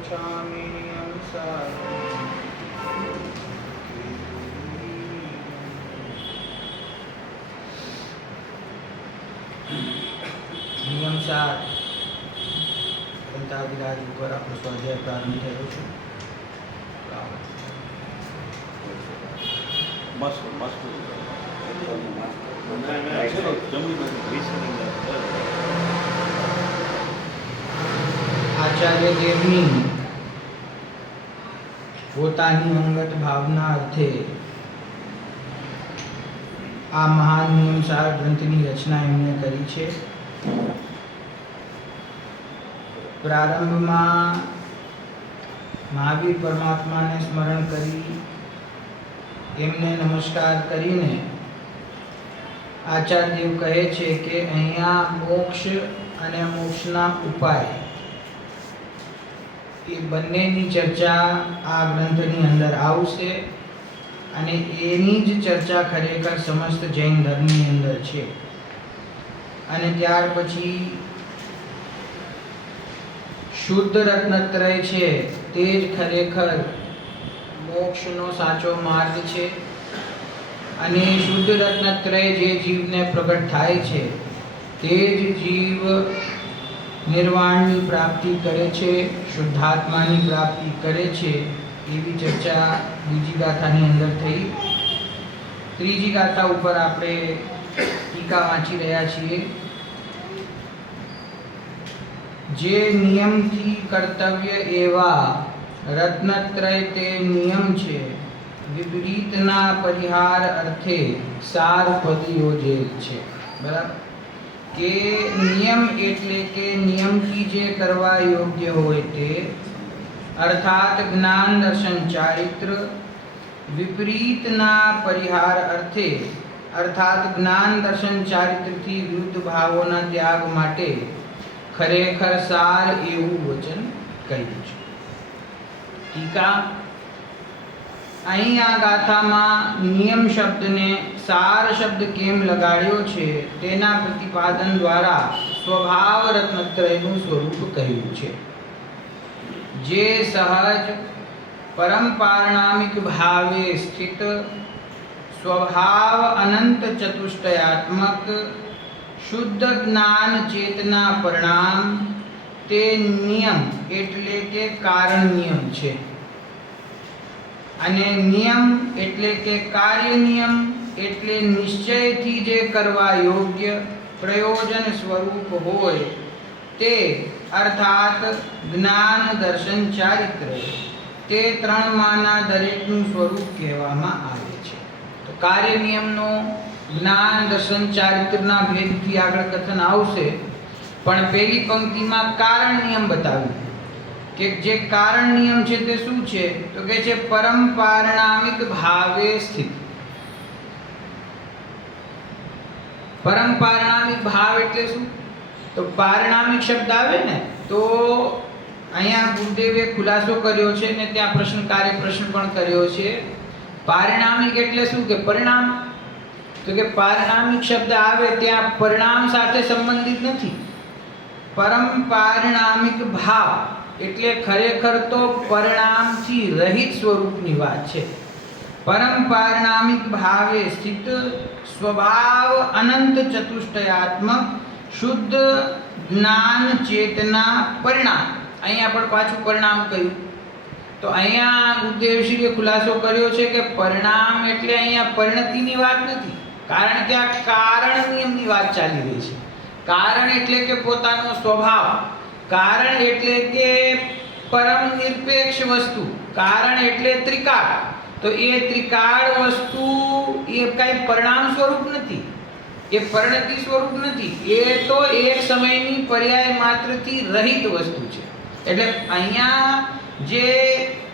गच्छामि नियम सार ग्रंथाधिराज ઉપર આપણો સ્વાધ્યાય પ્રારંભ થયો છે. આચાર્ય દેવની પોતાની અંગત ભાવના અર્થે આ મહાન નિયમસાર ગ્રંથની રચના એમણે કરી છે. પ્રારંભમાં મહાવીર પરમાત્માને સ્મરણ કરી એમને નમસ્કાર કરીને આચાર્ય દેવ કહે છે કે અહીંયા મોક્ષ અને મોક્ષના ઉપાય એ બંનેની ચર્ચા આ ગ્રંથની અંદર આવશે અને એની જ ચર્ચા ખરેખર સમસ્ત જૈન ધર્મની અંદર છે. અને ત્યાર પછી શુદ્ધ રત્નત્રય છે તે જ ખરેખર મોક્ષનો સાચો માર્ગ છે. અને શુદ્ધ રત્નત્રય જે જીવને પ્રગટ થાય છે તે જ જીવ નિર્વાણની પ્રાપ્તિ કરે છે, શુદ્ધાત્માની પ્રાપ્તિ કરે છે. એવી ચર્ચા બીજી ગાથાની અંદર થઈ. ત્રીજી ગાથા ઉપર આપણે ટીકા વાંચી રહ્યા છીએ. જે નિયમથી કર્તવ્ય એવા રત્નત્રય તે નિયમ છે, વિપરીતના પરિહાર અર્થે સાર પદ યોજેલ છે. બરાબર કે નિયમ એટલે કે નિયમથી જે કરવા યોગ્ય હોય તે, અર્થાત જ્ઞાન દર્શન ચારિત્ર, વિપરીતના પરિહાર અર્થે અર્થાત જ્ઞાન દર્શન ચારિત્રથી વિરુદ્ધ ભાવોના ત્યાગ માટે ખરેખર સાર એવું વચન કહ્યું છે. ટીકા અહીં આ ગાથામાં નિયમ શબ્દને સાર શબ્દ કેમ લગાડ્યો છે તેના પ્રતિપાદન દ્વારા સ્વભાવ રત્નત્રયનું સ્વરૂપ કહ્યું છે. જે સહજ પરમપારણામિક ભાવે સ્થિત સ્વભાવ અનંત ચતુષ્ટયાત્મક શુદ્ધ જ્ઞાન ચેતના પરિણામ તે નિયમ એટલે કે કારણ નિયમ છે. અને નિયમ એટલે કે કાર્ય નિયમ એટલે નિશ્ચયથી જે કરવા યોગ્ય પ્રયોજન સ્વરૂપ હોય તે, અર્થાત જ્ઞાન દર્શન ચારિત્ર, તે ત્રણમાંના દરેકનું સ્વરૂપ કહેવામાં આવે છે. તો કાર્ય નિયમનો જ્ઞાન દર્શન ચારિત્રના ભેદથી આગળ કથન આવશે, પણ પહેલી પંક્તિમાં કારણ નિયમ બતાવ્યું કે જે કારણ નિયમ છે તે શું છે તો કે છે પરમપારણામિક ભાવે સ્થિત. પરમપારણામિક ભાવ એટલે શું? તો પારણામિક શબ્દ આવે ને તો અહીંયા ગુરુદેવે ખુલાસો કર્યો છે ને ત્યાં પ્રશ્ન પણ કર્યો છે. પારણામિક એટલે શું કે પરિણામ, તો કે પારણામિક શબ્દ આવે ત્યાં પરિણામ સાથે સંબંધિત નથી. પરમપારણામિક ભાવ એટલે ખરેખર તો પરિણામથી રહિત સ્વરૂપની વાત છે. પરમપારણામિક ભાવે સ્થિત સ્વભાવ અનંત ચતુષ્ટયાત્મક શુદ્ધ જ્ઞાન ચેતના પરિણામ. અહીંયા પણ પાછું પરિણામ કહ્યું. તો અહીંયા ગુરુદેવશ્રીએ ખુલાસો કર્યો છે કે પરિણામ એટલે અહીંયા પરિણતિની વાત નથી, કારણ કે આ કારણ નિયમની વાત ચાલી રહી છે. કારણ એટલે કે પોતાનો સ્વભાવ, કારણ એટલે કે પરમ નિરપેક્ષ વસ્તુ, કારણ એટલે ત્રિકાળ. તો એ ત્રિકાળ વસ્તુ એ કઈ પરિણામ સ્વરૂપ નથી, એ પરિણતિ સ્વરૂપ નથી, એ તો એક સમયની પર્યાય માત્રથી રહિત વસ્તુ છે. એટલે અહીંયા જે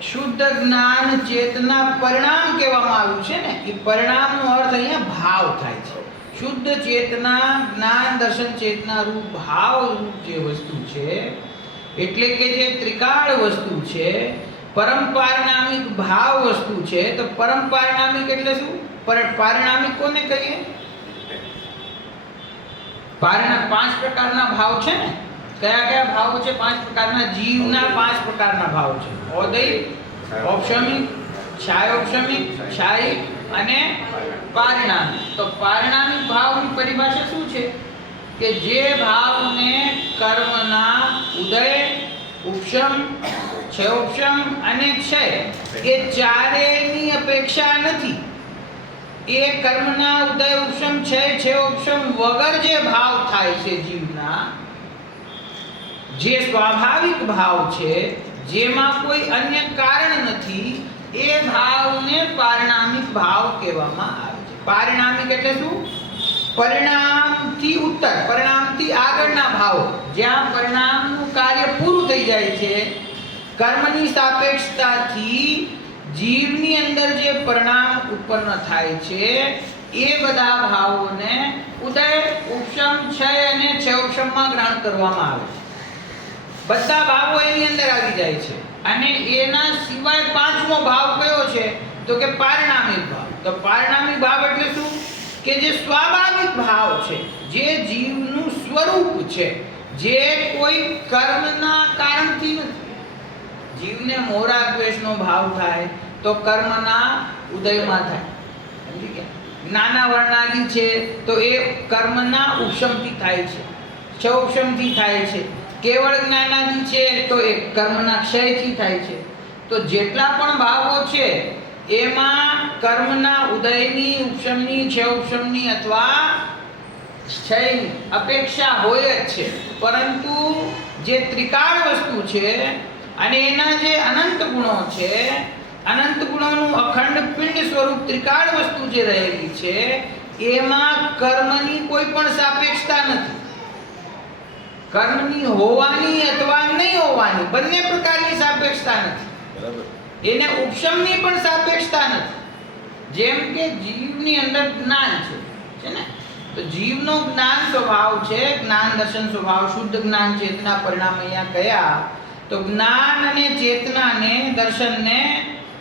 શુદ્ધ જ્ઞાન ચેતના પરિણામ કહેવામાં આવ્યું છે ને, એ પરિણામનો અર્થ અહીંયા ભાવ થાય છે. શુદ્ધ ચેતના જ્ઞાન દર્શન ચેતના રૂપ ભાવ રૂપ જે વસ્તુ છે, એટલે કે જે ત્રિકાળ વસ્તુ છે, પરમપારણામિક ભાવ વસ્તુ છે. તો પરમપારણામિક એટલે શું? પારણામિક કોને કહીએ? પાંચ પ્રકારના ભાવ છે ને, કયા કયા ભાવો છે? 5 પ્રકારના. જીવના 5 પ્રકારના ભાવ છે. ઔદૈહિક, ઔપશમિક, છાયોપશમિક, છાયિક અને પારિણામિક. તો પારિણામિક ભાવની પરિભાષા શું છે? કે જે ભાવને કર્મના ઉદય, ઉપશમ, ક્ષયોપશમ અને ક્ષય એ ચારેયની અપેક્ષા નથી. એ કર્મના ઉદય, ઉપશમ, ક્ષય, ક્ષયોપશમ વગર જે ભાવ થાય છે જીવના, જે સ્વાભાવિક ભાવ છે, જેમાં કોઈ અન્ય કારણ નથી, એ ભાવને પારિણામિક ભાવ કહેવામાં આવે છે. પારિણામિક એટલે શું? પરિણામથી ઉત્તર, પરિણામથી આગળના ભાવો, જ્યાં પરિણામનું કાર્ય પૂરું થઈ જાય છે. કર્મની સાપેક્ષતાથી જીવની અંદર જે પરિણામ ઉત્પન્ન થાય છે એ બધા ભાવોને ઉદય, ઉપશમ, ક્ષય અને ક્ષયોપશમમાં ગ્રહણ કરવામાં આવે છે. બધા ભાવો એની અંદર આવી જાય છે. અને એના સિવાય 5મો ભાવ કયો છે? તો કે પારિણામિક ભાવ. તો પારિણામિક ભાવ એટલે શું? કે જે સ્વાભાવિક ભાવ છે, જે જીવનું સ્વરૂપ છે, જે કોઈ કર્મના કારણથી નથી. જીવને મોરા દ્વેષનો ભાવ થાય તો કર્મના ઉદયમાં થાય. સમજી ગયા? જ્ઞાના વર્ણાદિ છે તો એ કર્મના ઉપશમથી થાય છે, ક્ષયોપશમથી થાય છે. કેવળ જ્ઞાનાદિ છે તો એ કર્મના ક્ષયથી થાય છે. તો જેટલા પણ ભાવો છે એમાં કર્મના ઉદયની, ઉપશમની, ક્ષયોપશમની અથવા ક્ષયની અપેક્ષા હોય જ છે. પરંતુ જે ત્રિકાળ વસ્તુ છે અને એના જે અનંત ગુણો છે, અનંત ગુણોનું અખંડ પિંડ સ્વરૂપ ત્રિકાળ વસ્તુ જે રહેલી છે એમાં કર્મની કોઈ પણ સાપેક્ષતા નથી. કર્મની હોવાની અથવા નહીં હોવાની બંને પ્રકારની સાપેક્ષતા નથી. બરાબર. એને ઉપશમની પણ સાપેક્ષતા નથી. જેમ કે જીવની અંદર જ્ઞાન છે ને, તો જીવનો જ્ઞાન સ્વભાવ છે, જ્ઞાન દર્શન સ્વભાવ, શુદ્ધ જ્ઞાન ચેતના પરિણામ અહીંયા કયા? તો જ્ઞાન અને ચેતનાને, દર્શનને,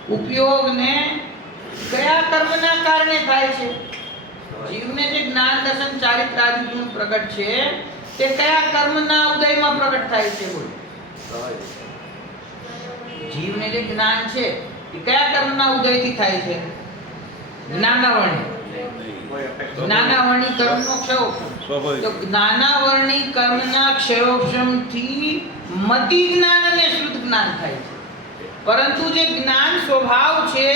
ઉપયોગને કયા કર્મના કારણે થાય છે? જીવને જે જ્ઞાન દર્શન ચારિત્રાદિ ગુણ પ્રગટ છે તે કયા કર્મના ઉદયમાં પ્રગટ થાય છે? બોલો. જીવને જે જ્ઞાન છે એ કયા કર્મના ઉદયથી થાય છે? જ્ઞાનાવર્ણી. જ્ઞાનાવર્ણી કર્મનો ક્ષયોપશમ. તો જ્ઞાનાવર્ણી કર્મના ક્ષયોપશમથી મતિ જ્ઞાન અને શુદ્ધ જ્ઞાન થાય છે. પરંતુ જે જ્ઞાન સ્વભાવ છે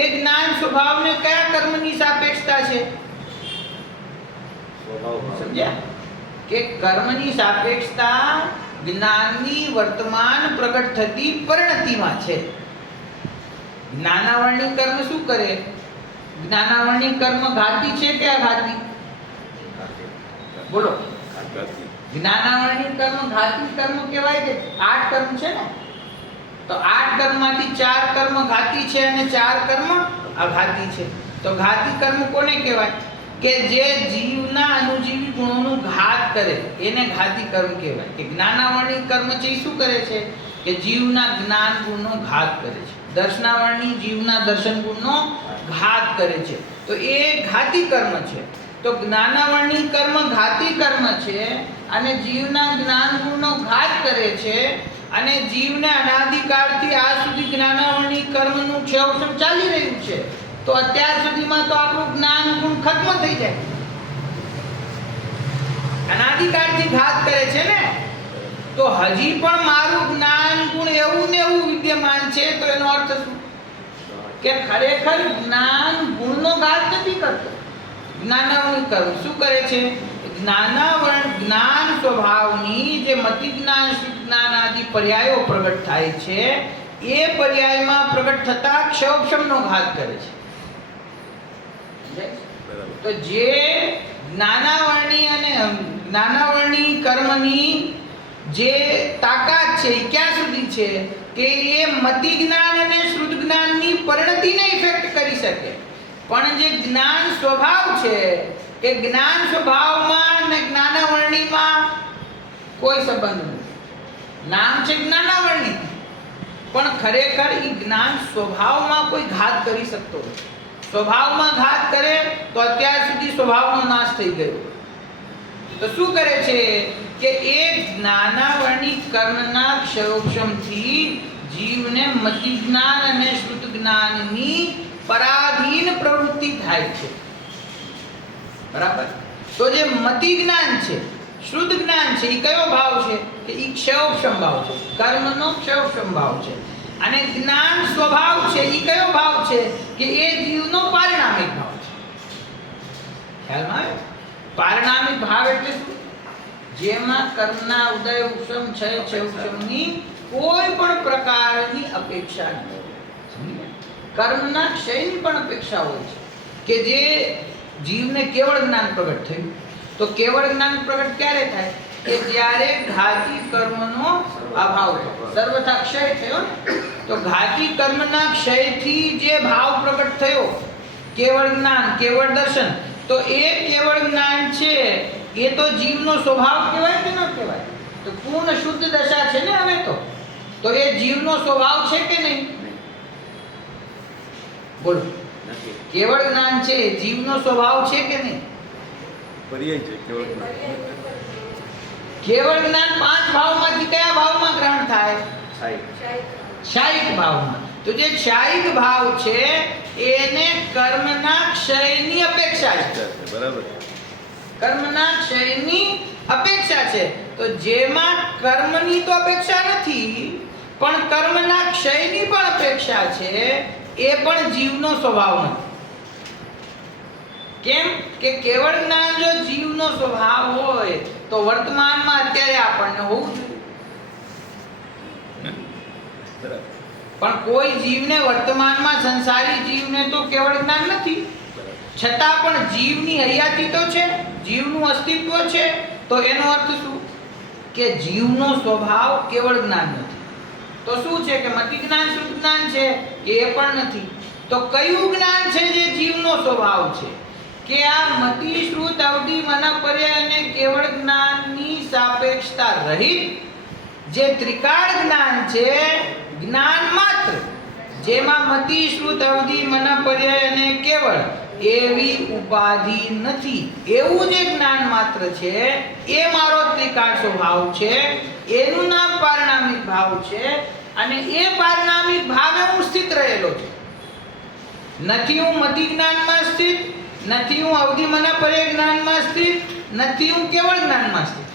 એ જ્ઞાન સ્વભાવને કયા કર્મની સાપેક્ષતા છે? સમજ્યા? કે કર્મની સાપેક્ષતા જ્ઞાનની વર્તમાન પ્રગટ થતી પરિણતિમાં છે. જ્ઞાનાવર્ણી કર્મ શું કરે? જ્ઞાનાવર્ણી કર્મ ઘાતી છે કે અઘાતી? બોલો. જ્ઞાનાવર્ણી કર્મ ઘાતી કર્મ કહેવાય કે 8 કર્મ છે ને? તો 8 કર્મમાંથી 4 કર્મ ઘાતી છે અને 4 કર્મ અઘાતી છે. તો ઘાતી કર્મ કોને કહેવાય? કે જે જીવના અનુજીવી ગુણોનું ઘાત કરે એને ઘાતી કર્મ કહેવાય. કે જ્ઞાનાવર્ણી કર્મ છે એ શું કરે છે? કે જીવના જ્ઞાન ગુણનો ઘાત કરે છે. દર્શનાવર્ણી જીવના દર્શન ગુણનો ઘાત કરે છે. તો એ ઘાતી કર્મ છે. તો જ્ઞાનાવર્ણી કર્મ ઘાતી કર્મ છે અને જીવના જ્ઞાન ગુણનો ઘાત કરે છે. અને જીવને અનાદિકાળથી આજ સુધી જ્ઞાનાવર્ણી કર્મનું ક્ષયોપશમ ચાલી રહ્યું છે. તો અત્યાર સુધીમાં તો આપણું જ્ઞાન ગુણ ખત્મ થઈ જાય. અનાદિકાળથી ઘાત કરે છે ને, તો હજી પણ મારું જ્ઞાન ગુણ એવું ને એવું વિદ્યમાન છે. તો એનો અર્થ શું? કે ખરેખર જ્ઞાન ગુણનો ઘાત નથી કરતો. જ્ઞાનાવર્ણી કર્મ શું કરે છે? જ્ઞાન સ્વભાવની જે મતિ જ્ઞાન, શુદ્ધ જ્ઞાન આદિ પર્યાયો પ્રગટ થાય છે એ પર્યાયમાં પ્રગટ થતા ક્ષયોપશમનો ઘાત કરે છે. તો જે જ્ઞાનાવર્ણી અને જ્ઞાનાવર્ણી કર્મની જે તાકાત છે એ ક્યાં સુધી છે? કે એ મતિ જ્ઞાન અને શુદ્ધ જ્ઞાનની પરિણતિને ઇફેક્ટ કરી શકે. પણ જે જ્ઞાન સ્વભાવ છે એ જ્ઞાન સ્વભાવમાં અને જ્ઞાનાવર્ણીમાં કોઈ સંબંધ નથી. નામ છે જ્ઞાનાવર્ણી, પણ ખરેખર એ જ્ઞાન સ્વભાવમાં કોઈ ઘાત કરી શકતો નથી. સ્વભાવમાં ઘાત કરે તો અત્યાર સુધી સ્વભાવનો નાશ થઈ ગયો. તો શું કરે છે? કે એ જ્ઞાનાવરણી કર્મના ક્ષયોક્ષમથી જીવને મતિ જ્ઞાન અને શ્રુત જ્ઞાનની પરાધીન પ્રવૃત્તિ થાય છે. બરાબર? તો જે મતિ જ્ઞાન છે, શુદ્ધ જ્ઞાન છે, એ કયો ભાવ છે? કે એ ક્ષયોક્ષમ ભાવ છે, કર્મનો ક્ષયોક્ષમ ભાવ છે. અને જ્ઞાન સ્વભાવ છે, એ કયો ભાવ છે? કે એ જીવનો પારિણામિક ભાવ છે. ખ્યાલમાં આવે? પારિણામિક ભાવ એટલે શું? જેમાં કર્મના ઉદય ઉપશમ ક્ષય ક્ષયોક્ષમની કોઈ પણ પ્રકારની અપેક્ષા નથી. કર્મના ક્ષયની પણ અપેક્ષા હોય છે કે જે જીવને કેવળ જ્ઞાન પ્રગટ થયું. તો કેવળ જ્ઞાન પ્રગટ ક્યારે થાય? કે જ્યારે ઘાતી કર્મનો અભાવ થયો, સર્વથા ક્ષય થયો ને. તો ઘાતી કર્મના ક્ષયથી જે ભાવ પ્રગટ થયો, કેવળ જ્ઞાન, કેવળ દર્શન, તો એ કેવળ જ્ઞાન છે એ તો જીવનો સ્વભાવ કહેવાય કે ન કહેવાય? તો પૂર્ણ શુદ્ધ દશા છે ને હવે તો એ જીવનો સ્વભાવ છે કે નહીં? બોલો. કેવળ જ્ઞાન છે જીવનો સ્વભાવ છે કે નહીં? પર્યાય છે કેવળ જ્ઞાન. કેવળ જ્ઞાન પાંચ ભાવમાંથી કયા ભાવમાં ગ્રહણ થાય? ક્ષાયિક ભાવમાં. તો જે ક્ષાયિક ભાવ છે એને કર્મના ક્ષયની અપેક્ષા છે. બરાબર. કર્મના ક્ષયની અપેક્ષા છે. તો જેમાં કર્મની તો અપેક્ષા નથી પણ કર્મના ક્ષયની પણ અપેક્ષા છે, એ પણ જીવનો સ્વભાવ નથી. કેમ? કે કેવળ જ્ઞાન જો જીવનો સ્વભાવ હોય તો વર્તમાનમાં અત્યારે આપણને હોવું જોઈએ. પણ કોઈ જીવને વર્તમાનમાં, સંસારી જીવને તો કેવળ જ્ઞાન નથી, છતાં પણ જીવની હયાતી તો છે, જીવનું અસ્તિત્વ છે. તો એનો અર્થ શું? કે જીવનો સ્વભાવ કેવળ જ્ઞાન નથી. તો શું છે? કે મતિ જ્ઞાન, શુદ્ધ જ્ઞાન છે એ પણ નથી. તો કયું જ્ઞાન છે જે જીવનો સ્વભાવ છે? કે આ મતિ, શ્રુત, અવધિ, મનપર્ય અને કેવળ જ્ઞાનની સાપેક્ષતા રહિત જે ત્રિકાળ જ્ઞાન છે, જ્ઞાન માત્ર, જેમાં મતિ, શ્રુત, અવધિ, મનપર્ય અને કેવળ એવી ઉપાધિ નથી, એવું જે જ્ઞાન માત્ર છે એ મારો ત્રિકાળ સ્વભાવ છે. એનું નામ પારિણામિક ભાવ છે. અને એ પારિણામિક ભાવે હું સ્થિત રહેલો છું. નથી હું મતિ જ્ઞાનમાં સ્થિત, નથી હું અવધિ મનપર્ય જ્ઞાનમાં સ્થિત, નથી હું કેવળ જ્ઞાનમાં સ્થિત.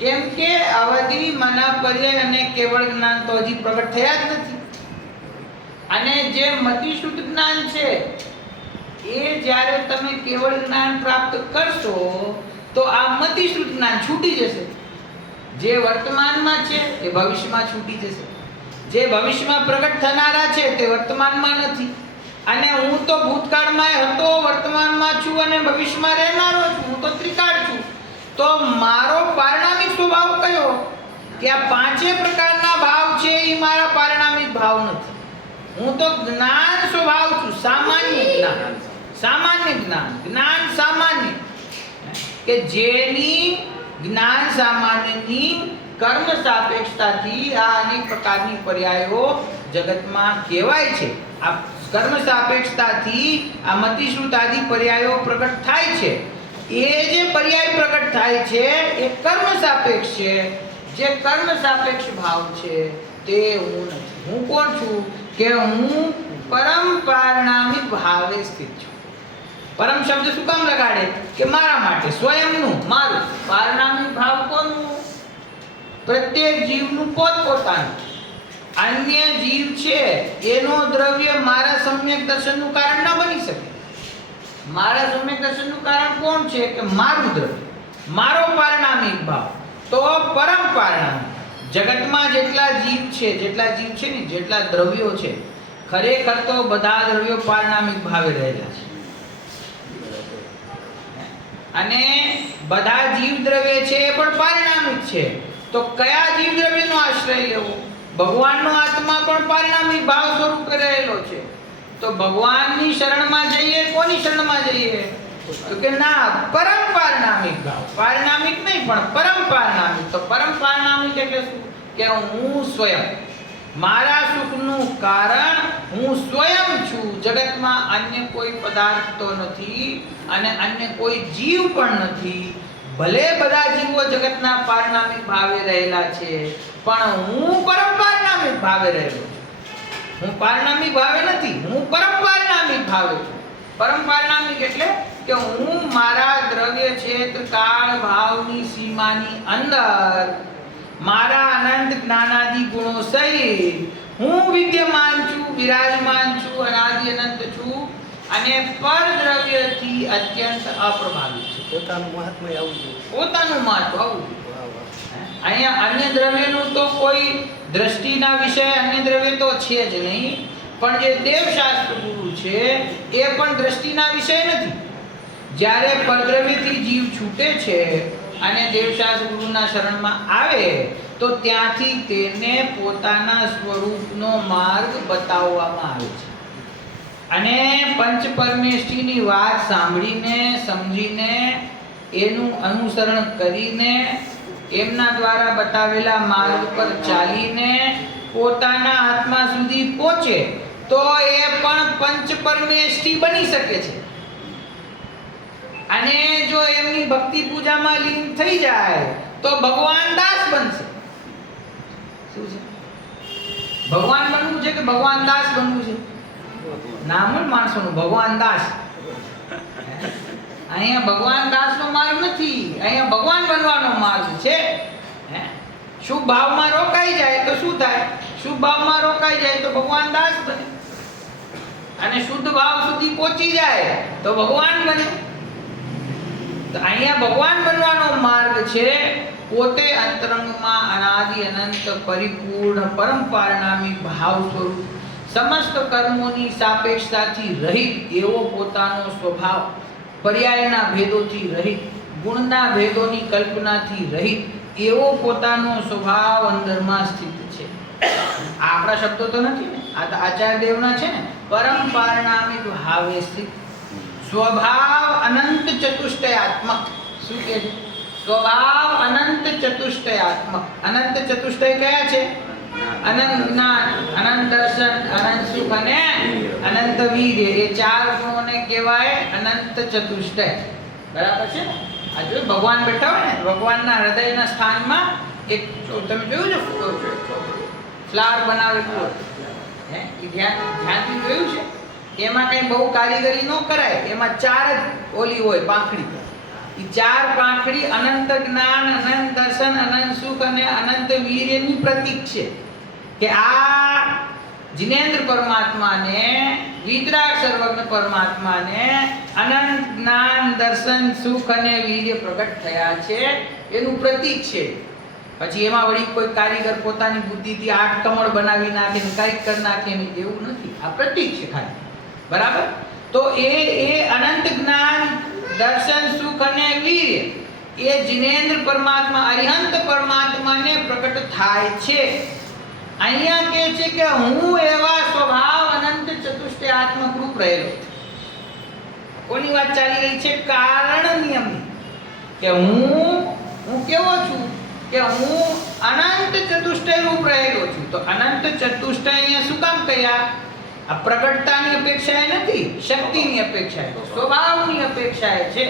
કેમ કે અવધિ, મનપર્ય અને કેવળ જ્ઞાન તો હજી પ્રગટ થયા જ નથી. અને જે મતિ શુદ્ધ જ્ઞાન છે એ જ્યારે તમે કેવળ જ્ઞાન પ્રાપ્ત કરશો તો આ મતિ શુદ્ધ જ્ઞાન છૂટી જશે. જે વર્તમાનમાં છે એ ભવિષ્યમાં છૂટી જશે. જે ભવિષ્યમાં પ્રગટ થનારા છે તે વર્તમાનમાં નથી. અને હું તો ભૂતકાળમાં હતો, વર્તમાનમાં છું અને ભવિષ્યમાં રહેનારો છું. હું તો ત્રિકાળ છું. તો મારો પારિણામિક સ્વભાવ કયો? કે આ પાંચે પ્રકારના ભાવ છે એ મારા પારિણામિક ભાવ નથી. હું તો જ્ઞાન સ્વભાવ છું, સામાન્ય જ્ઞાન. સામાન્ય જ્ઞાન, જ્ઞાન સામાન્ય, કે જેની જ્ઞાન સામાન્યની કર્મ સાપેક્ષતાથી આ અનેક પ્રકારની પર્યાયો જગતમાં કહેવાય છે. આ કર્મ સાપેક્ષતાથી આ મતિ, શ્રુત આદિ પર્યાયો પ્રગટ થાય છે. એ જે પર્યાય પ્રગટ થાય છે એ કર્મ સાપેક્ષ છે. જે કર્મ સાપેક્ષ ભાવ છે તે હું નથી. હું કોણ છું? કે હું પરમ પારિણામિક ભાવે સ્થિત છું. પરમ શબ્દ શું કામ લગાડે? કે મારા માટે, સ્વયંનું, મારું. પારિણામિક ભાવ કોનું? પ્રત્યેક જીવનું પોતપોતાનું. અન્ય જીવ છે એનો દ્રવ્ય મારા સમ્યક દર્શનનું કારણ ન બની શકે. મારા સમ્યક દર્શનનું કારણ કોણ છે? કે મારું દ્રવ્ય, મારો પારિણામિક ભાવ. તો પરમ પારિણામિક જગતમાં જેટલા જીવ છે ને, જેટલા દ્રવ્યો છે, ખરેખર તો બધા દ્રવ્યો પારિણામિક ભાવે રહેલા છે. અને બધા જીવ દ્રવ્ય છે એ પણ પારિણામિક છે. તો કયા જીવ દ્રવ્યનો આશ્રય લેવો? ભગવાનનો આત્મા પણ પારિણામિક ભાવ સ્વરૂપે રહેલો છે. તો ભગવાનની શરણમાં જઈએ, કોની શરણમાં જઈએ? તો કે ના, પરમ પારિણામિક ભાવ. પારિણામિક નહીં પણ પરમ પારિણામિક. તો પરમ પારિણામિક એટલે શું? કે હું સ્વયં, મારા સુખનું કારણ હું સ્વયં છું. જગતમાં અન્ય કોઈ પદાર્થ તો નથી અને અન્ય કોઈ જીવ પણ નથી. ભલે બધા જીવો જગતના પારનામિક ભાવે રહેલા છે, પણ હું પરમ પારનામિક ભાવે રહેલો છું. હું પારનામિક ભાવે નથી, હું પરમ પારનામિક ભાવે છું. પરમ પારનામિક એટલે કે હું મારા દ્રવ્ય ક્ષેત્ર કાળ ભાવની સીમાની અંદર મારા અનંત જ્ઞાનાદિ ગુણો સહિત હું વિદ્યમાન છું, વિરાજમાન છું, અનાદિ અનંત છું અને પરદ્રવ્યથી અત્યંત અપ્રભાવિત છું. પોતાનું મહાત્મય આવું જોઈએ. પોતાનું મહત્વ આવું. વાહ, વાહ. અહીંયા અન્ય દ્રવ્યનું તો કોઈ દ્રષ્ટિના વિષય અન્ય દ્રવ્ય તો છે જ નહીં, પણ જે દેવશાસ્ત્ર ગુરુ છે એ પણ દ્રષ્ટિના વિષય નથી. જ્યારે પરદ્રવ્યથી જીવ છૂટે છે અને દેવશાસ્ત્ર ગુરુના શરણમાં આવે તો ત્યાંથી તેને પોતાના સ્વરૂપનો માર્ગ બતાવવામાં આવે છે. અને પંચ પરમેષ્ઠીની વાત સાંભળીને સમજીને એનું અનુસરણ કરીને એમના દ્વારા બતાવેલા માર્ગ પર ચાલીને પોતાના આત્મા સુધી પહોંચે તો એ પણ પંચ પરમેષ્ઠી બની શકે છે. અને જો એમની ભક્તિ પૂજામાં લીન થઈ જાય તો ભગવાન દાસ બનશે. શું છે? ભગવાન બનવું છે કે ભગવાન દાસ બનવું છે? નામ જ માણસોનું ભગવાન દાસ. અહીંયા ભગવાન દાસનો માર્ગ નથી, અહીંયા ભગવાન બનવાનો માર્ગ છે. શુભ ભાવમાં રોકાઈ જાય તો શું થાય? શુભ ભાવમાં રોકાઈ જાય તો ભગવાન દાસ બને, અને શુદ્ધ ભાવ સુધી પહોંચી જાય તો ભગવાન બને. તો અહીંયા ભગવાન બનવાનો માર્ગ છે. પોતે અંતરંગમાં અનાદિ અનંત પરિપૂર્ણ પરમ પારણામી ભાવ સ્વરૂપ સમસ્ત કર્મોની સાપેક્ષતાથી રહિત એવો પોતાનો સ્વભાવ, પર્યાયના ભેદોથી રહિત, ગુણના ભેદોની કલ્પનાથી રહિત એવો પોતાનો સ્વભાવ અંદરમાં સ્થિત છે. આપણા શબ્દો તો નથી ને, આ તો આચાર્ય દેવના છે ને. પરમ પારણામિક ભાવે સ્થિત સ્વભાવ અનંત ચતુષ્ટયાત્મક. શું કહે છે? સ્વભાવ અનંત ચતુષ્ટયાત્મક. અનંત ચતુષ્ટય કયા છે? અનંત જ્ઞાન, અનંત દર્શન, અનંત સુખ અને અનંત વીર્ય. એ ચાર ગુણોને કહેવાય અનંત ચતુષ્ટય. બરાબર છે ને? આ જો ભગવાન બેઠા હોય ને, ભગવાનના હૃદયના સ્થાનમાં એક તમે જોયું છે ફ્લાવર બનાવેલું હોય, હે એ ધ્યાનથી જોયું છે? એમાં કઈ બહુ કારીગરી ન કરાય, એમાં ચાર જ ઓલી હોય પાંખડી. એ ચાર પાંખડી અનંત જ્ઞાન, અનંત દર્શન, અનંત સુખ અને અનંત વીર્યની પ્રતીક છે. કે આ જિનેન્દ્ર પરમાત્માને, વિતરાગ સર્વજ્ઞ પરમાત્માને અનંત જ્ઞાન, દર્શન, સુખ અને વીર્ય પ્રગટ થયા છે એનું પ્રતીક છે. પછી એમાં વળી કોઈ કારીગર પોતાની બુદ્ધિથી 8 કમળ બનાવી નાખે ને કંઈક કરી નાખે ને એવું નથી. આ પ્રતીક છે ખાલી. બરાબર? તો એ અનંત જ્ઞાન, દર્શન, સુખ અને વીર્ય એ જિનેન્દ્ર પરમાત્મા, અરિહંત પરમાત્માને પ્રગટ થાય છે. અહીંયા કહે છે કે હું એવા સ્વભાવ અનંત ચતુષ્ટયાત્મક રૂપ રહેલો. કોની વાત ચાલી રહી છે? કારણ નિયમની. કે હું કેવો છું? કે હું અનંત ચતુષ્ટય રૂપ રહેલો છું. તો અનંત ચતુષ્ટય અહીંયા શું કામ કહ્યા? આ પ્રગટતાની અપેક્ષાએ નથી, શક્તિની અપેક્ષાએ, સ્વભાવની અપેક્ષાએ છે.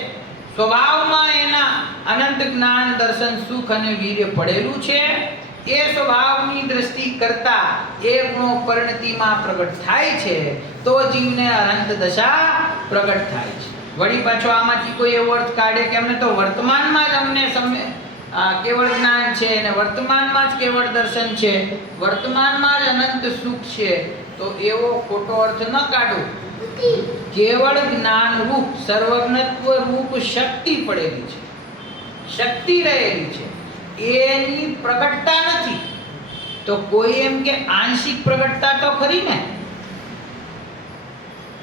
સ્વભાવમાં એના અનંત જ્ઞાન, દર્શન, સુખ અને વીર્ય પડેલું છે. એ સ્વભાવની દ્રષ્ટિ કરતા એ ગુણો પરિણતિમાં પ્રગટ થાય છે તો જીવને અનંત દશા પ્રગટ થાય છે. વળી પાછો આમાંથી કોઈ એવો અર્થ કાઢે કે અમને તો વર્તમાનમાં જ અમને કેવળ જ્ઞાન છે અને વર્તમાનમાં જ કેવળ દર્શન છે, વર્તમાનમાં જ અનંત સુખ છે, તો એવો ખોટો અર્થ ન કાઢો. કેવળ જ્ઞાન રૂપ, સર્વજ્ઞત્વ રૂપ શક્તિ પડેલી છે, શક્તિ રહેલી છે, એની પ્રગટતા નથી. તો કોઈ એમ કે આંશિક પ્રગટતા તો ખરી ને.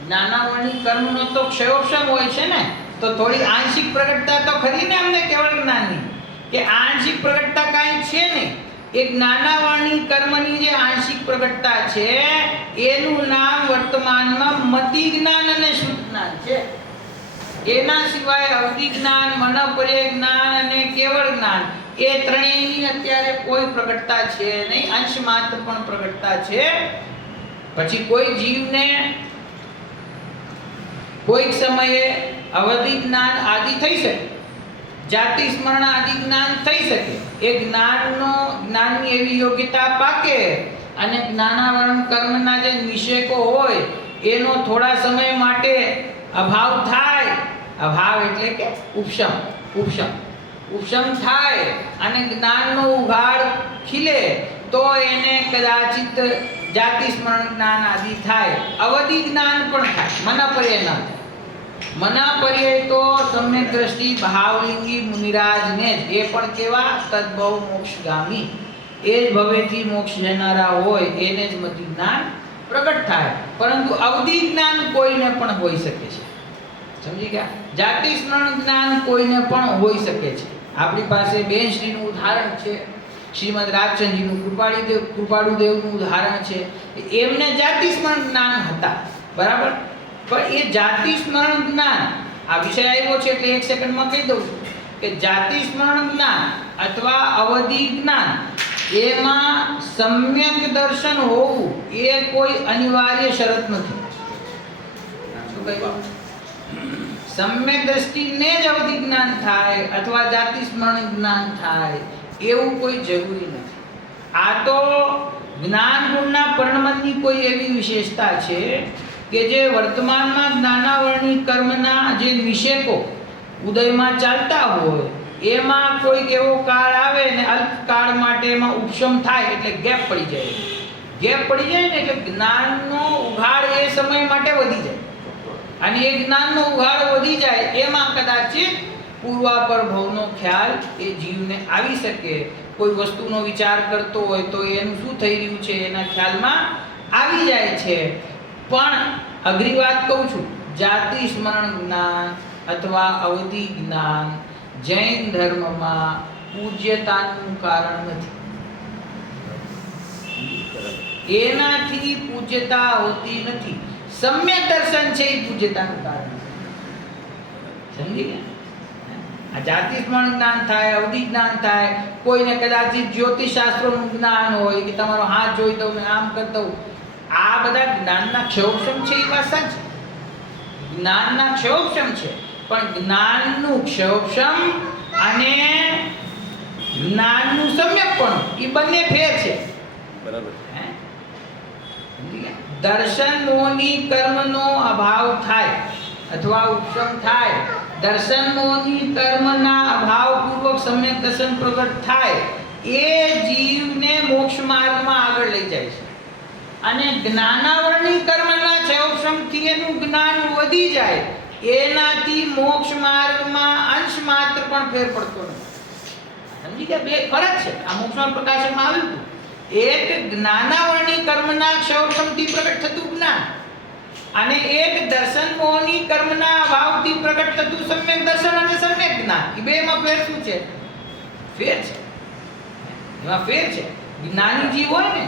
જ્ઞાનાવરણી કર્મનો તો ક્ષયોક્ષમ હોય છે ને, તો થોડી આંશિક પ્રગટતા તો ખરી ને અમને કેવળ જ્ઞાનની. કે આંશિક પ્રગટતા કાંઈ છે નહીં. એક જ્ઞાનાવરણી કર્મની જે આંશિક પ્રગટતા છે એનું નામ વર્તમાનમાં મતિ જ્ઞાન અને શુદ્ધ જ્ઞાન છે. એના સિવાય અવધિ જ્ઞાન, મનોપર્ય જ્ઞાન અને કેવળ જ્ઞાન એ ત્રણેયની અત્યારે કોઈ પ્રગટતા છે નહીં, અંશ માત્ર પણ પ્રગટતા છે. પછી કોઈ જીવને કોઈક સમયે અવધિ જ્ઞાન આદિ થઈ શકે, જાતિ સ્મરણ આદિ જ્ઞાન થઈ શકે. એ જ્ઞાનની એવી યોગ્યતા પાકે અને જ્ઞાનાવરણ કર્મના જે નિષેકો હોય એનો થોડા સમય માટે અભાવ થાય. અભાવ એટલે કે ઉપશમ થાય અને જ્ઞાનનો ઉઘાડ ખીલે તો એને કદાચિત જાતિ સ્મરણ જ્ઞાન આદિ થાય. અવધિ જ્ઞાન પણ થાય, મનાપર્યય ના થાય. મનાપર્યય તો સમ્યક દ્રષ્ટિ ભાવલિંગી મુનિરાજને જ, એ પણ કેવા તદ્ભવ મોક્ષગામી, એ જ ભવેથી મોક્ષ જનારા હોય એને જ મતિ જ્ઞાન પ્રગટ થાય. પરંતુ અવધિ જ્ઞાન કોઈને પણ હોઈ શકે છે. સમજી ગયા? જાતિ સ્મરણ જ્ઞાન કોઈને પણ હોઈ શકે છે. આપણી પાસે બેનશ્રીનું ઉદાહરણ છે, શ્રીમદ રાજચંદ્રજીનું કૃપાળુદેવનું ઉદાહરણ છે. એમને જાતિ સ્મરણ જ્ઞાન હતા, બરાબર, પણ એ જાતિ સ્મરણ જ્ઞાન, આ વિષય આવ્યો છે એટલે 1 સેકન્ડમાં કહી દઉં છું કે જાતિ સ્મરણ જ્ઞાન અથવા અવધિ જ્ઞાન એમાં સમ્યક દર્શન હોવું એ કોઈ અનિવાર્ય શરત નથી. શું કહ્યું? સમ્યક દ્રષ્ટિને જ અવધિ જ્ઞાન થાય અથવા જાતિ સ્મરણ જ્ઞાન થાય એવું કોઈ જરૂરી નથી. આ તો જ્ઞાન ગુણના પરિણમનની કોઈ એવી વિશેષતા છે કે જે વર્તમાનમાં જ્ઞાનાવરણી કર્મના જે નિષેકો ઉદયમાં ચાલતા હોય એમાં કોઈક એવો કાળ આવે ને અલ્પકાળ માટે એમાં ઉપશમ થાય એટલે ગેપ પડી જાય ને એટલે જ્ઞાનનો ઉઘાડ એ સમય માટે વધી જાય. અને એ જ્ઞાનનો ઉઘાડ વધી જાય એમાં કદાચિત પૂર્વાપર ભવનો ખ્યાલ એ જીવને આવી શકે. કોઈ વસ્તુનો વિચાર કરતો હોય તો એનું શું થઈ રહ્યું છે એના ખ્યાલમાં આવી જાય છે. પણ અઘરી વાત કહું છું, જાતિ સ્મરણ જ્ઞાન અથવા અવધિ જ્ઞાન જૈન ધર્મમાં પૂજ્યતાનું કારણ નથી. એનાથી પૂજ્યતા હોતી નથી. સમ્યક દર્શન છે એ પૂજ્યતાનું કારણ. સમજી ગયા? આ જાતિ સ્મરણ જ્ઞાન થાય, અવધિ જ્ઞાન થાય, કોઈને કદાચિત જ્યોતિષ શાસ્ત્રોનું જ્ઞાન હોય કે તમારો હાથ જોઈ દઉં ને આમ કરી દઉં, આ બધા જ્ઞાનના ક્ષયોપશમ છે. એ વાત સાચી, જ્ઞાનના ક્ષયોપશમ છે, પણ જ્ઞાનનું ક્ષયોપશમ અને જ્ઞાનનું સમ્યકપણું એ બંને ફેર છે. બરાબર. દર્શન મોહની કર્મનો અભાવ થાય અથવા ઉપશમ થાય, દર્શન મોહની કર્મના અભાવ પૂર્વક સમ્યક દર્શન પ્રગટ થાય એ જીવને મોક્ષ માર્ગમાં આગળ લઈ જાય છે. અને જ્ઞાનાવરણી કર્મના ક્ષયોપશમથી એનું જ્ઞાન વધી જાય એનાથી મોક્ષ માર્ગમાં અંશ માત્ર પણ ફેર પડતો નથી. સમજી ગયા? બે ફરક છે. આ મોક્ષમાં પ્રકાશમાં આવ્યું હતું. એક જ્ઞાનાવરણી કર્મના ક્ષયોપશમથી પ્રગટ થતું જ્ઞાન અને એક દર્શન મોહની કર્મના અભાવથી પ્રગટ થતું સમ્યક દર્શન અને સમ્યક જ્ઞાન. એ બેમાં ફેર શું છે? ફેર છે. એમાં ફેર છે. જ્ઞાની જીવ હોય ને,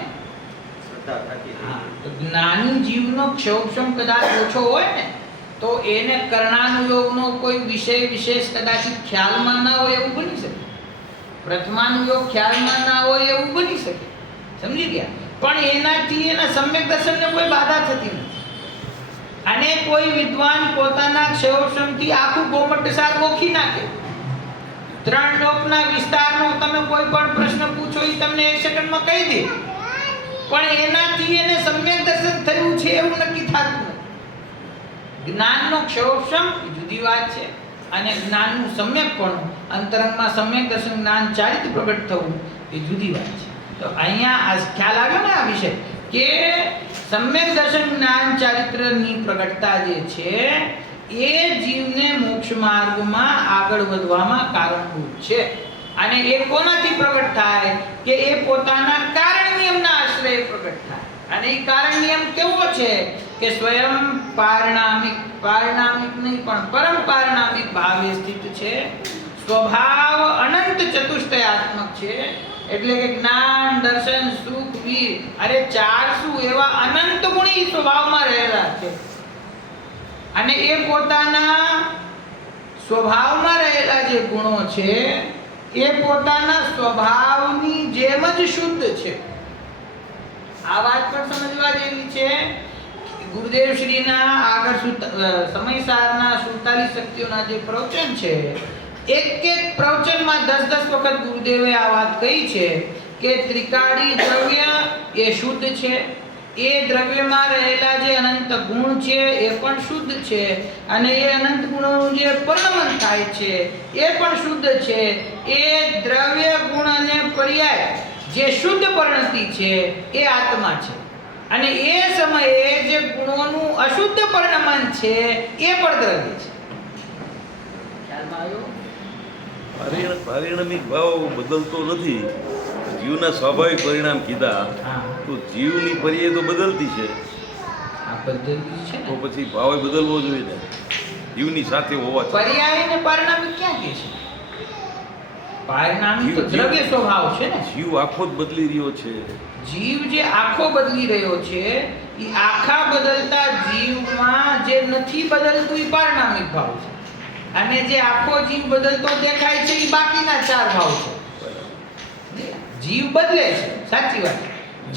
તો જ્ઞાની જીવનો ક્ષયોપશમ કદાચ ઓછો હોય ને તો એને કર્ણાનુયોગનો કોઈ વિષય વિશેષ કદાચિત ખ્યાલમાં ના હોય એવું બની શકે. પ્રથમાનુયોગ ખ્યાલમાં ના હોય એવું બની શકે. સમજી ગયા? પણ એનાથી એના સમ્યક દર્શનને કોઈ બાધા થતી નથી. અને કોઈ વિદ્વાન પોતાના ક્ષયોપશમથી આખું ગોમટસાર ગોખી નાખે. 3 લોકના વિસ્તારનો તમે કોઈ પણ પ્રશ્ન પૂછો એ તમને 1 સેકન્ડમાં કહી દે, પણ એનાથી એને સમ્યક દર્શન થયું છે એવું નક્કી થતું નથી. જ્ઞાનનો ક્ષયોપશમ જુદી વાત છે અને જ્ઞાનનું સમ્યકપણું, અંતરંગમાં સમ્યક દર્શન જ્ઞાન ચારિત્ર પ્રગટ થવું એ જુદી વાત છે. તો અહીંયા આ ખ્યાલ આવ્યો ને આ વિષય કે સમ્યક દર્શન જ્ઞાન ચારિત્રની પ્રગટતા જે છે એ જીવને મોક્ષ માર્ગમાં આગળ વધવામાં કારણભૂત છે. અને એ કોનાથી પ્રગટ થાય કે એ પોતાના કારણ નિયમના આશ્રય પ્રગટ થાય. અને એ કારણ નિયમ કેવો છે કે સ્વયં પારણામિક નહીં પણ પરમ પારણામિક ભાવે સ્થિત છે, સ્વભાવ અનંત ચતુષ્ટયાત્મક છે. એટલે કે જ્ઞાન, દર્શન, સુખ, વીર, અરે 4 શું એવા અનંત ગુણી સ્વભાવમાં રહેલા છે. અને એ પોતાના સ્વભાવમાં રહેલા જે ગુણો છે એ પોતાના સ્વભાવની જેમ જ શુદ્ધ છે. આ વાત પણ સમજવા જેવી છે. ગુરુદેવ શ્રીના આગળ સમયસારના 47 શક્તિઓના જે પ્રવચન છે એક પ્રવચનમાં 10 વખત ગુરુદેવે આ વાત કહી છે કે ત્રિકાળી દ્રવ્ય એ શુદ્ધ છે, એ દ્રવ્યમાં રહેલા જે અનંત ગુણ છે એ પણ શુદ્ધ છે, અને એ અનંત ગુણોનું જે પરિણમન થાય છે એ પણ શુદ્ધ છે. એ દ્રવ્ય ગુણ અને પર્યાય જે શુદ્ધ પરિણતિ છે એ આત્મા છે, અને એ સમયે જે ગુણોનું અશુદ્ધ પરિણમન છે એ પણ દ્રવ્ય છે. ખ્યાલમાં આવ્યો? પારિણામિક ભાવ બદલતો નથી. જીવના સ્વાભાવિક પરિણામ કીધા હા, તો જીવની પર્યાય તો બદલતી છે, આ પદ્ધતિ છે તો ને. પછી ભાવ બદલવો જોઈએ ને જીવની સાથે હોવા છતાં. પર્યાય ને પારિણામિક ક્યાં કે છે? પારિણામિક તો દ્રવ્ય સ્વભાવ છે ને. જીવ આખો જ બદલી રહ્યો છે. જીવ જે આખો બદલી રહ્યો છે એ આખા બદલતા જીવમાં જે નથી બદલતું એ પારિણામિક ભાવ છે, અને જે આખો જીવ બદલતો દેખાય છે એ બાકીના 4 ભાવ છે. જીવ બદલે છે, સાચી વાત.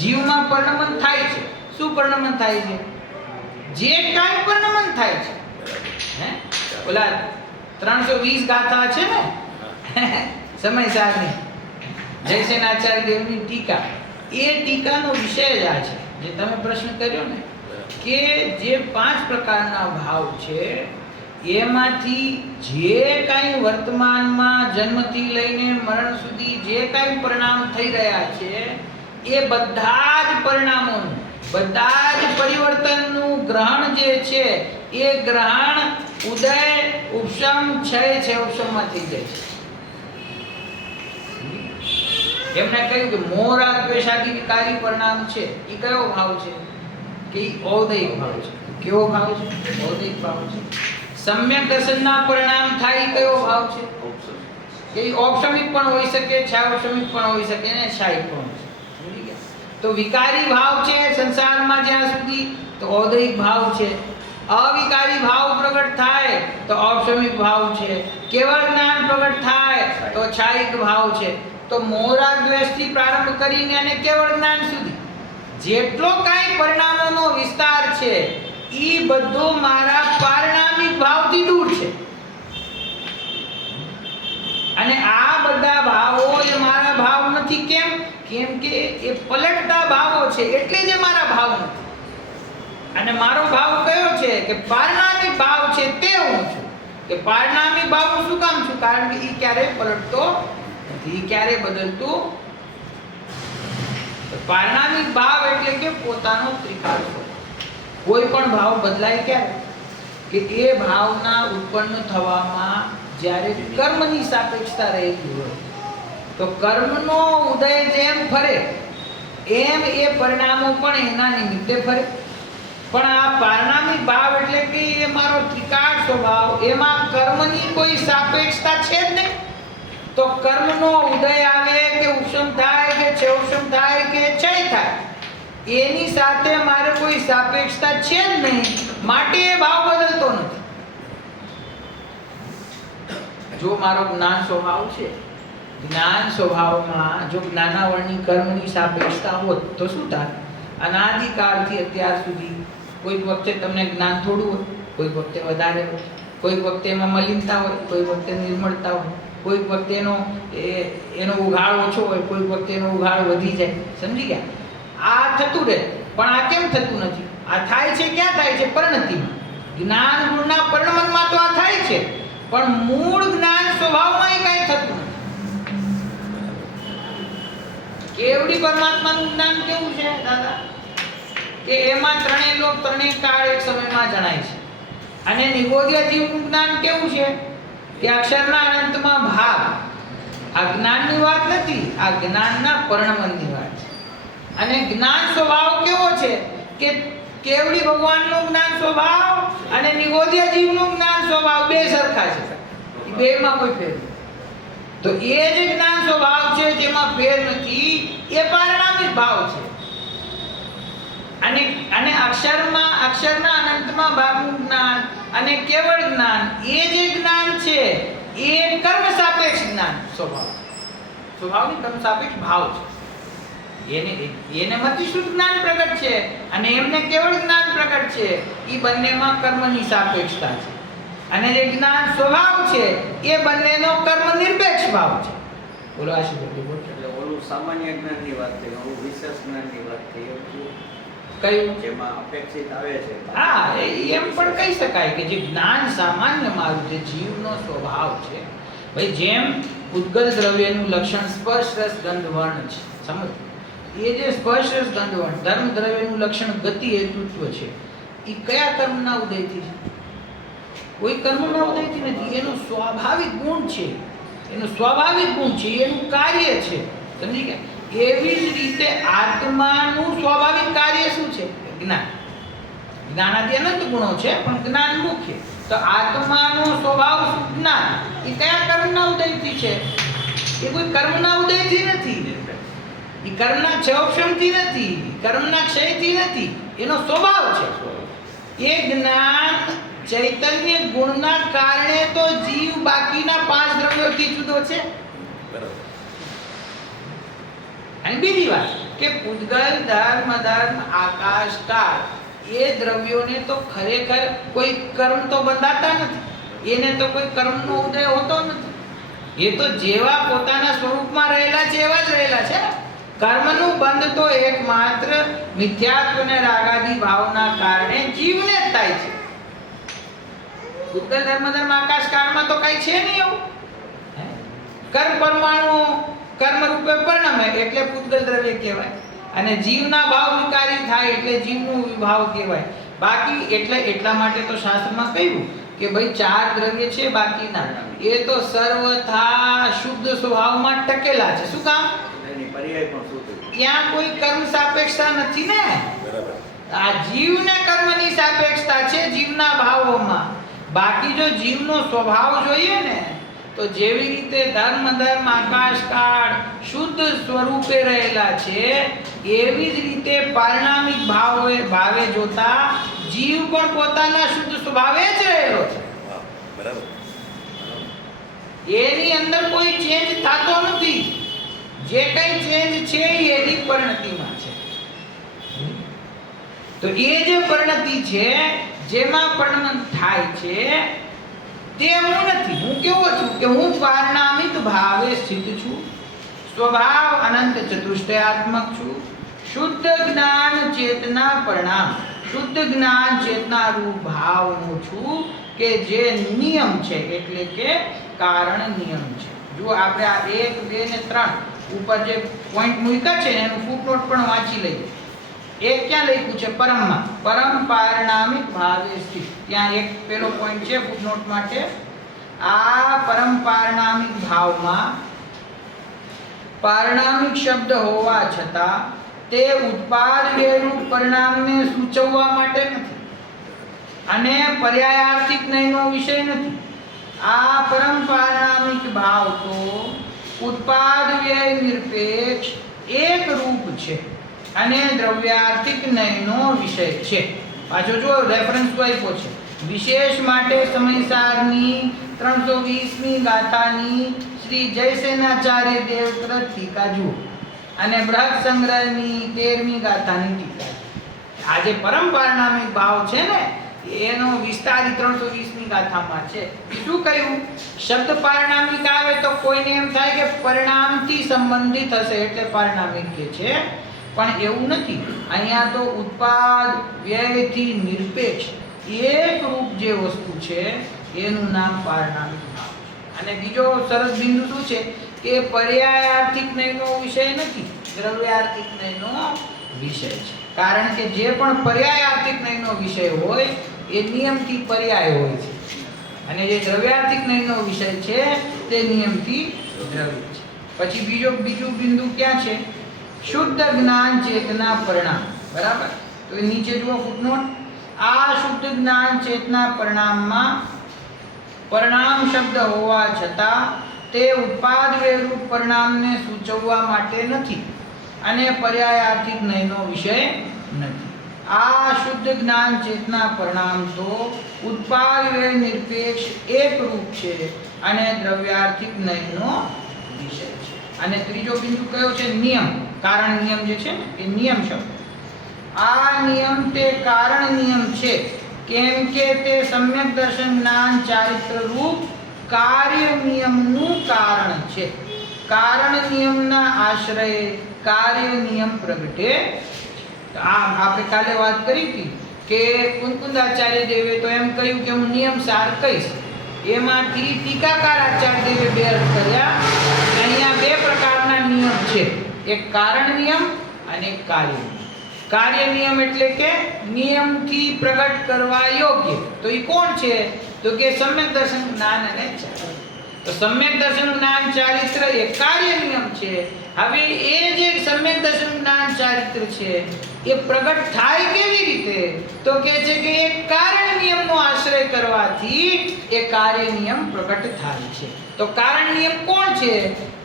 જીવમાં પરિણમન થાય છે. શું પરિણમન થાય છે? જે કાંઈ પરિણમન થાય છે, હે ઓલા 320 ગાથા છે ને સમય સારની જયસેનાચાર્ય દેવની ટીકા, એ ટીકાનો વિષય જ આ છે જે તમે પ્રશ્ન કર્યો ને, કે જે 5 પ્રકારના ભાવ છે એમાંથી જે કાંઈ વર્તમાનમાં જન્મથી લઈને મરણ સુધી જે કાંઈ પરિણામ થઈ રહ્યા છે એ બધા જ પરિણામોનું, બધા જ પરિવર્તનનું ગ્રહણ જે છે એ ગ્રહણ ઉદય ઉપશમ ક્ષય છે ઉપશમમાં થઈ જાય છે. એમને કહ્યું કે મોહ રાગ દ્વેષ આદિ વિકારી પરિણામ છે એ કયો ભાવ છે? કે એ ઔદયિક ભાવ છે. કેવો ભાવ છે? ઔદયિક ભાવ છે. સમ્યક દર્શનના પરિણામ થાય એ કયો ભાવ છે? કે ઔપશમિક પણ હોઈ શકે, છાવશમિક પણ હોઈ શકે ને શાયિક પણ હોઈ શકે. સમજી ગયા? તો વિકારી ભાવ છે સંસારમાં જ્યાં સુધી તો ઔદયિક ભાવ છે. અવિકારી ભાવ પ્રગટ થાય તો ઔપશમિક ભાવ છે. કેવળ જ્ઞાન પ્રગટ થાય તો છાયિક ભાવ છે. તો મોહરાગ દ્વેષથી પ્રારંભ કરીને અને કેવળ જ્ઞાન સુધી જેટલો કાંઈ પરિણામોનો વિસ્તાર છે એ બધો મારા પારિણામિક ભાવથી દૂર છે, અને આ બધા ભાવો એ મારા ભાવ નથી. કેમ કે એ પલટતા ભાવો છે એટલે જ મારા ભાવ નથી. અને મારો ભાવ કયો છે? કે પારિણામિક ભાવ છે તે હું છું. કે પારિણામિક ભાવ હું શું કામ છું? કારણ કે એ ક્યારેય પલટતો નથી, ક્યારે બદલતું. પારિણામિક ભાવ એટલે કે પોતાનો ત્રિકાળ સ્વભાવ. કોઈ પણ ભાવ બદલાય ક્યારે? કે એ ભાવના ઉત્પન્ન થવામાં જ્યારે કર્મની સાપેક્ષતા રહેલી હોય તો કર્મનો ઉદય જેમ ફરે એમ એ પરિણામો પણ એના નિમિત્તે ફરે. પણ આ પારિણામિક ભાવ એટલે કે એ મારો ત્રિકાળ સ્વભાવ, એમાં કર્મની કોઈ સાપેક્ષતા છે જ નહીં. તો કર્મનો ઉદય આવે કે ઉપશમ થાય કે છેવશમ થાય કે ક્ષય થાય એની સાથે મારે કોઈ સાપેક્ષતા છે જ નહીં, માટે એ ભાવ બદલતો નથી. જો મારો જ્ઞાન સ્વભાવ છે, જ્ઞાન સ્વભાવમાં જો જ્ઞાનાવરણી કર્મની સાપેક્ષતા હોત તો શું થાય? અનાદિકાળથી અત્યાર સુધી કોઈક વખતે તમને જ્ઞાન થોડું હોય, કોઈક વખતે વધારે હોય, કોઈક વખતે એમાં મલિનતા હોય, કોઈક વખતે નિર્મળતા હોય, કોઈક વખતે એનો ઉઘાડ ઓછો હોય, કોઈક વખતે એનો ઉઘાડ વધી જાય. સમજી ગયા? આ થતું રહે. પણ આ કેમ થતું નથી? આ થાય છે ક્યાં થાય છે? પરિણતિમાં. જ્ઞાન ગુણના પરિણમનમાં તો આ થાય છે, પણ મૂળ જ્ઞાન સ્વભાવમાં એ કાંઈ થતું નથી. કેવડી પરમાત્માનું જ્ઞાન કેવું છે દાદા? કે એમાં ત્રણેય લોક ત્રણેય કાળ એક સમયમાં જણાય છે. અને નિગોદિયા જીવનું જ્ઞાન કેવું છે? કે અક્ષરના અનંતમાં ભાગ. આ જ્ઞાનની વાત નથી, આ જ્ઞાનના પરિણમનની વાત છે. અને જ્ઞાન સ્વભાવ કેવો છે? કે કેવડી ભગવાનનું જ્ઞાન સ્વભાવ અને નિગોદિયા જીવનું જ્ઞાન સ્વભાવ બે સરખા છે. એ બેમાં કોઈ ફેર નથી. તો એ જે જ્ઞાન સ્વભાવ છે જેમાં ફેર નથી એ પારિણામિક ભાવ છે. અને અક્ષરના અનંતમાં ભાગનું જ્ઞાન અને કેવળ જ્ઞાન એ જે જ્ઞાન છે એ કર્મ સાપેક્ષ જ્ઞાન સ્વભાવની કર્મ સાપેક્ષ ભાવ છે. એને મતિશ્રુત જ્ઞાન પ્રગટ છે અને એમને કેવળ જ્ઞાન પ્રગટ છે. એ બંનેમાં કર્મની સાપેક્ષતા છે. અને જે જ્ઞાન સ્વભાવ છે એ બંનેનો કર્મ નિરપેક્ષ ભાવ છે. બોલો આશીર્વાદ બોલો. એટલે ઓલું સામાન્ય જ્ઞાનની વાત થઈ, ઓલું વિશેષ જ્ઞાનની વાત થઈ, એવું કયું? જેમાં અપેક્ષિત આવે છે. હા, એમ પણ કહી શકાય કે જે જ્ઞાન સામાન્ય મારું જે જીવનો સ્વભાવ છે, ભાઈ જેમ ઉદ્ગલ દ્રવ્યનું લક્ષણ સ્પર્શ રસ ગંધ વર્ણ છે, સમજ? એ જે સ્પર્શ રસ ગંધ વર્ણ ધર્મ દ્રવ્યનું લક્ષણ ગતિ હેતુત્વ છે, એ કયા કર્મના ઉદયથી છે? કોઈ કર્મના ઉદયથી નથી. એનો સ્વાભાવિક ગુણ છે, એનો સ્વાભાવિક ગુણ છે, એનું કાર્ય છે. સમજી ગયા? એવી જ રીતે આત્માનું સ્વાભાવિક કાર્ય શું છે? જ્ઞાન. જ્ઞાનાદિ અનંત ગુણો છે, પણ જ્ઞાન મુખ્ય. તો આત્માનો સ્વભાવ શું? જ્ઞાન. એ કયા કર્મના ઉદયથી છે? એ કોઈ કર્મના ઉદયથી નથી, એ કર્મના ક્ષયક્ષમથી નથી, કર્મના ક્ષયથી નથી, એનો સ્વભાવ છે. એ જ્ઞાન ચૈતન્ય ગુણના કારણે તો જીવ બાકીના 5 દ્રવ્યોથી જુદો છે. બરાબર. અને બીજી વાત કે પૂતગલ ધર્મ આકાશ કાળ એ દ્રવ્યોને તો ખરેખર કોઈ કર્મ તો બંધાતા નથી, એને તો કોઈ કર્મનો ઉદય હોતો નથી. એ તો જેવા પોતાના સ્વરૂપમાં રહેલા છે એવા જ રહેલા છે. કર્મનું બંધ તો એકમાત્ર મિથ્યાત્વ અને રાગાદી ભાવના કારણે જીવને જ થાય છે. પૂતગલ ધર્મ આકાશ કાળમાં તો કઈ છે નહીં એવું. કર્મ પરમાણુ કર્મ રૂપે પરિણમે એટલે પૂતગલ દ્રવ્ય કહેવાય, અને જીવના ભાવ વિકારી થાય એટલે જીવનો વિભાવ કહેવાય. બાકી એટલે એટલા માટે તો શાસ્ત્રમાં કહ્યું કે ભાઈ 4 દ્રવ્ય છે બાકીના એ તો સર્વથા શુદ્ધ સ્વભાવમાં ટકેલા છે. શું કામ? એની પર્યાય પણ શું થયું? ત્યાં કોઈ કર્મ સાપેક્ષતા નથી ને. બરાબર. આ જીવને કર્મની સાપેક્ષતા છે જીવના ભાવોમાં. બાકી જો જીવનો સ્વભાવ જોઈએ ને તો જેવી રીતે ધર્મ આકાશ કાળ શુદ્ધ સ્વરૂપે રહેલા છે, એવી જ રીતે પારિણામિક ભાવે જોતા જીવ પણ પોતાના શુદ્ધ સ્વભાવે જ રહેલો છે. હા, બરાબર. એની અંદર કોઈ ચેન્જ થતો નથી. જે કંઈ ચેન્જ છે એ એની પરિણતિમાં છે. તો એ જે પરિણતિ છે જેમાં પરિણત થાય છે તે હું નથી. હું કેવો છું કે હું પારિણામિક ભાવે સ્થિત છું, સ્વભાવ અનંત ચતુષ્ટયાત્મક છું, શુદ્ધ જ્ઞાન ચેતના પરિણામ, શુદ્ધ જ્ઞાન ચેતના રૂપ ભાવનું છું કે જે નિયમ છે, એટલે કે કારણ નિયમ છે. જો આપણે આ 1, 2 ને 3 ઉપર જે પોઈન્ટ મૂક્યા છે ને એનું ફૂટનોટ પણ વાંચી લઈએ. એક ક્યાં લખ્યું છે? પરમમાં. પરમ પારિણામિક ભાવે સ્થિત. ત્યાં એક પેલો પોઈન્ટ છે ફૂટનોટ માટે. આ પરમ પારિણામિક ભાવમાં પારિણામિક શબ્દ હોવા છતાં તે ઉત્પાદ રૂપ પરિણામને સૂચવવા માટે નથી અને પર્યાયાર્થિક નયનો વિષય નથી. આ પરમ પારિણામિક ભાવ તો ઉત્પાદ વ્યય નિરપેક્ષ એક રૂપ છે અને દ્રવ્યાર્થિક નયનો વિષય છે. પાછો જો રેફરન્સ તો આપ્યો છે. વિશેષ માટે સમયસારની 320મી ગાથાની શ્રી જયસેનાચાર્ય દેવવ્રત ટીકા જુઓ અને બૃહદ સંગ્રહની 13મી ગાથાની ટીકા. આ જે પરમ પારિણામિક ભાવ છે ને એનો વિસ્તાર 320મી ગાથામાં છે. શું કહ્યું? શબ્દ પારિણામિક આવે તો કોઈને એમ થાય કે પરિણામથી સંબંધિત હશે એટલે પારિણામિક કે છે, પણ એવું નથી. અહીંયા તો ઉત્પાદ વ્યયથી નિરપેક્ષ એક રૂપ જે વસ્તુ છે એનું નામ પારિણામિક ભાવ છે. અને બીજો સરસ બિંદુ શું છે કે પર્યાયાર્થિક નયનો વિષય નથી, દ્રવ્યાર્થિક નયનો વિષય છે. કારણ કે જે પણ પર્યાયાર્થિક નયનો વિષય હોય એ નિયમથી પર્યાય હોય છે, અને જે દ્રવ્યાર્થિક નયનો વિષય છે તે નિયમથી દ્રવ્ય છે. પછી બીજું બિંદુ ક્યાં છે? શુદ્ધ જ્ઞાન ચેતના પરિણામ. બરાબર? તો એ નીચે જુઓ ફૂટનોટ. આ શુદ્ધ જ્ઞાન ચેતના પરિણામમાં પરિણામ શબ્દ હોવા છતાં તે ઉત્પાદ રૂપ પરિણામને સૂચવવા માટે નથી અને પર્યાયાર્થિક નયનો વિષય નથી. આ શુદ્ધ જ્ઞાન ચેતના પરિણામ તો ઉત્પાદ નિરપેક્ષ એક રૂપ છે અને દ્રવ્યાર્થિક નયનો વિષય છે. અને ત્રીજો બિંદુ કયો છે? નિયમ. કારણ નિયમ જે છે ને એ નિયમ શબ્દ. આ નિયમ તે કારણ નિયમ છે કેમ કે તે સમ્યક દર્શન જ્ઞાન ચારિત્ર રૂપ કાર્ય નિયમનું કારણ છે. કારણ નિયમના આશ્રયે કાર્ય નિયમ પ્રગટે. આ આપણે કાલે વાત કરી હતી કે કુંકુંદાચાર્ય દેવે તો એમ કહ્યું કે હું નિયમ સાર કહીશ. એમાંથી ટીકાકાર આચાર્ય દેવે બે અર્થ કર્યા. અહીંયા બે પ્રકારના નિયમ છે, એક કારણ નિયમ અને એક કાર્ય નિયમ. કાર્ય નિયમ એટલે કે નિયમથી પ્રગટ કરવા યોગ્ય. તો એ કોણ છે? તો કે સમ્યક દર્શન જ્ઞાન અને ચારિત્ર. તો સમ્યક દર્શન જ્ઞાન ચારિત્ર એ કાર્ય નિયમ છે. હવે એ જે સમ્યક દર્શન જ્ઞાન ચારિત્ર છે એ પ્રગટ થાય કેવી રીતે? તો કે છે કે એક કારણ નિયમનો આશ્રય કરવાથી એ કાર્ય નિયમ પ્રગટ થાય છે. તો કારણ નિયમ કોણ છે?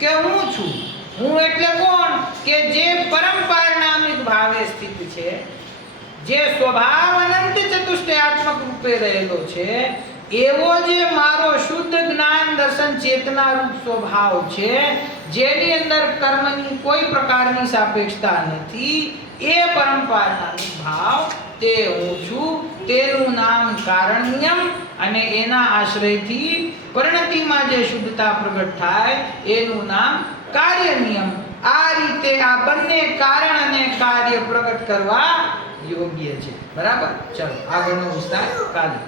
કે હું છું. હું એટલે કોણ? કે જે પરમ પારણામિક ભાવે સ્થિત છે, જે સ્વભાવ અનંત ચતુષ્ટયાત્મક રૂપે રહેલો છે, એવો જે મારો શુદ્ધ જ્ઞાન દર્શન ચેતના રૂપ સ્વભાવ છે, જેની અંદર કર્મની કોઈ પ્રકારની સાપેક્ષતા નથી, એ પરમ પારણામિક ભાવ તે હું છું. તેનું નામ કારણ નિયમ અને એના આશ્રયથી પરિણતિમાં જે શુદ્ધતા પ્રગટ થાય એનું નામ કાર્ય નિયમ. આ રીતે આ બંને કારણ અને કાર્ય પ્રગટ કરવા યોગ્ય છે. બરાબર? ચલો આગળનો વિસ્તાર કાલે.